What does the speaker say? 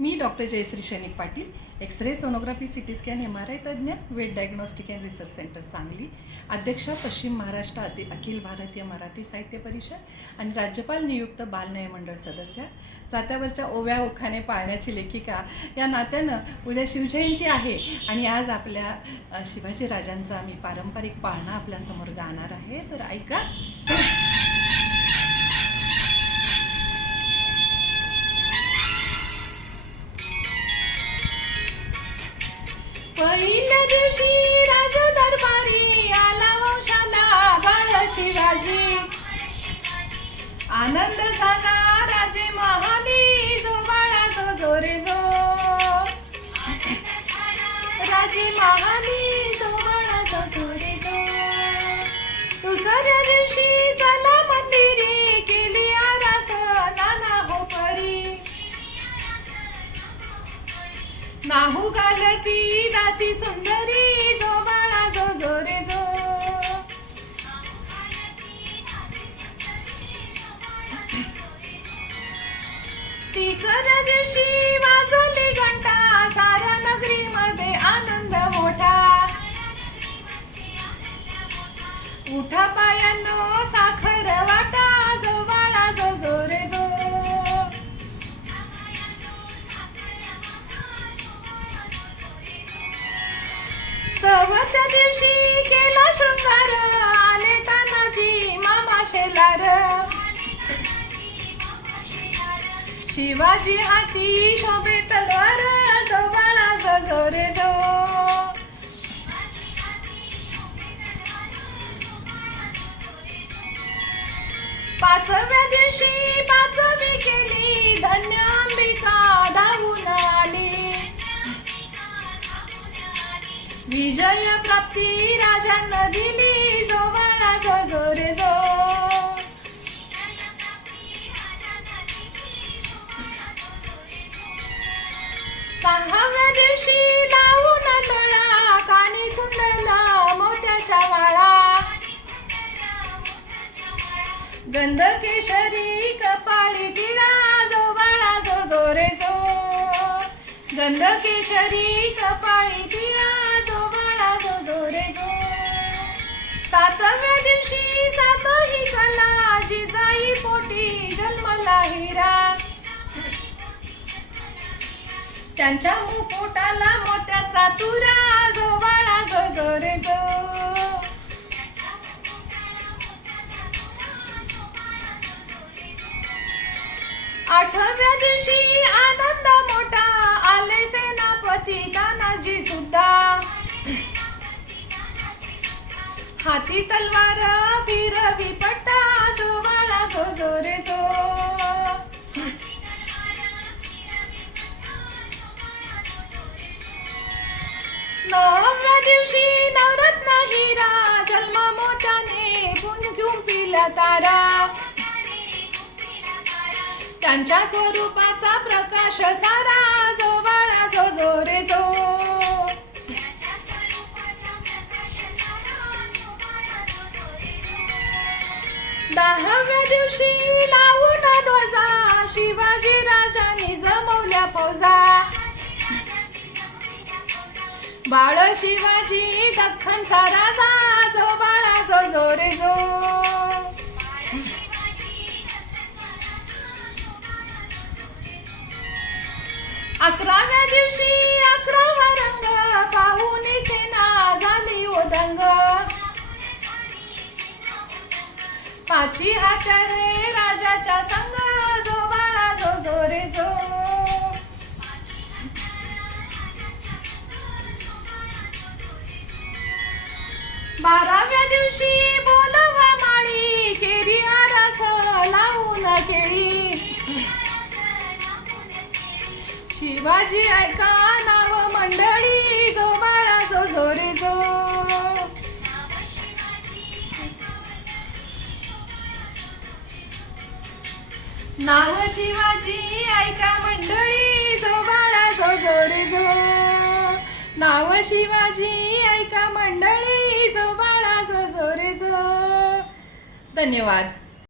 Me doctor Jayashree Shainik Patil X-ray sonography C T scan M R I तज्ज्ञ weight diagnostic and research centre Sangli अध्यक्ष पश्चिम महाराष्ट्र अति अखिल भारतीय मराठी साहित्य परिषद आणि राज्यपाल नियुक्त बालन्याय मंडळ सदस्य. जात्यावरच्या ओव्या ओखाने पाळण्याची लेखिका या नात्यानं उद्या शिवजयंती आहे आणि आज आपल्या शिवाजी राजांचा मी पारंपरिक पाळणा आपल्यासमोर गाणार आहे. तर ऐका. पहिल्या दिवशी राज दरबारी आला हो वंशाला बाळ शिवाजी. आनंद झाला राजे महानी जो बाळा जो जो जो. राजे महानी जो बाळा जो जो जो. दुसऱ्या दिवशी चला मंदिरी केली आरास नाना हो परी. नाहू का तिसऱ्या दिवशी वाजवली घंटा साऱ्या नगरीमध्ये आनंद मोठा. उठा पायानो साखर वाटा जो बाळा जो जोरे जो. चवथ्या दिवशी केला शृंगार आले तानाजी मामा शेलार. शिवाजी हाती शोभे तलवार जो बाळा जो. पाचव्या दिवशी पाचवी केली धन्य अंबिका धावून आली. विजय प्राप्ती राजांना दिली जो बाळा जो. नंद केशरी कपाळी जो बाळा जो जोरे जो. गंध केशरी कपाळी जो बाळा जो जोरे जो. सातव्या दिवशी सात ही कला जिजाई पोटी जन्मला हिरा. त्यांच्या मुकुटाला मोत्याचा तुरा आठव्या दिवशी आनंद मोठा आले सेनापती तानाजी सुद्धा. हाती तलवार फिरवी पट्टा जो बाळा तो जोरे जो. नवव्या दिवशी नवरत्न हिरा जन्म मोठ्याने पुण घेऊन पिला तारा. त्यांच्या स्वरूपाचा प्रकाश सारा जो बाळा जो जो. रे जो दहाव्या दिवशी लावून ध्वजा शिवाजी राजांनी जमवल्या फौजा. बाळ शिवाजी दख्खनचा राजा अकराव्या दिवशी अकरावा रंग पाहून सेना झाली ओदंग पाची हात्यारे राजाच्या संग जो बाळा जो जो रे जो. बाराव्या दिवशी शिवाजी ऐका नाव मंडळी जो बाळा जो जोरे जो नाव शिवाजी ऐका मंडळी जो बाळा जो जोरे जो नाव शिवाजी ऐका मंडळी जो बाळा जो जो जो धन्यवाद.